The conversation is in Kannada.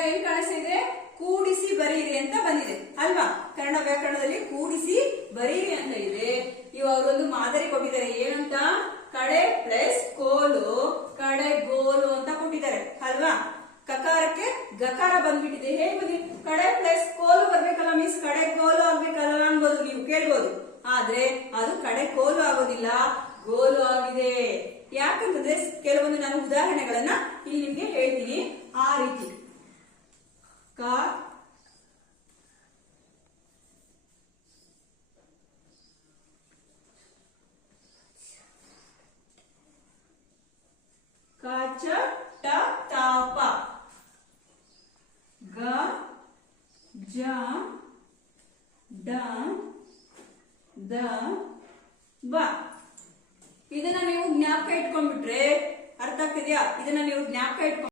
ಏನ್ ಕಾಣಿಸ್ತಿದೆ? ಕೂಡಿಸಿ ಬರೀರಿ ಅಂತ ಬಂದಿದೆ ಅಲ್ವಾ? ಕನ್ನಡ ವ್ಯಾಕರಣದಲ್ಲಿ ಕೂಡಿಸಿ ಬರೀರಿ ಅಂತ ಇದೆ. ಅವರೊಂದು ಮಾದರಿ ಕೊಟ್ಟಿದ್ದಾರೆ. ಏನಂತ? ಕಡೆ ಪ್ಲಸ್ ಕೋಲು ಕಡೆ ಗೋಲು ಅಂತ ಕೊಟ್ಟಿದ್ದಾರೆ ಅಲ್ವಾ? ಕಕಾರಕ್ಕೆ ಗಕಾರ ಬಂದ್ಬಿಟ್ಟಿದೆ. ಹೇಗೆ ಬಂದಿದೆ? ಕಡೆ ಪ್ಲಸ್ ಕೋಲು ಬರ್ಬೇಕಲ್ಲ ಮಿಸ್, ಕಡೆ ಕೋಲು ಆಗ್ಬೇಕಲ್ಲ ಅನ್ಬೋದು, ನೀವು ಕೇಳ್ಬೋದು. ಆದ್ರೆ ಅದು ಕಡೆ ಕೋಲು ಆಗೋದಿಲ್ಲ, ಗೋಲು ಆಗಿದೆ. ಯಾಕಂತಂದ್ರೆ ಕೆಲವೊಂದು ನಾನು ಉದಾಹರಣೆಗಳನ್ನ ಇಲ್ಲಿ ನಿಮ್ಗೆ ಹೇಳ್ತೀನಿ. ಆ ರೀತಿ ಕಾಚ ಟ ತಾಪ ಗ ಜ ಡ ದ ಬ. ಇದನ್ನ ನೀವು ಜ್ಞಾಪಕ ಇಟ್ಕೊಂಡ್ಬಿಟ್ರೆ ಅರ್ಥ ಆಗ್ತಿದ್ಯಾ? ಇದನ್ನ ನೀವು ಜ್ಞಾಪಕ ಇಟ್ಕೊಂಡ್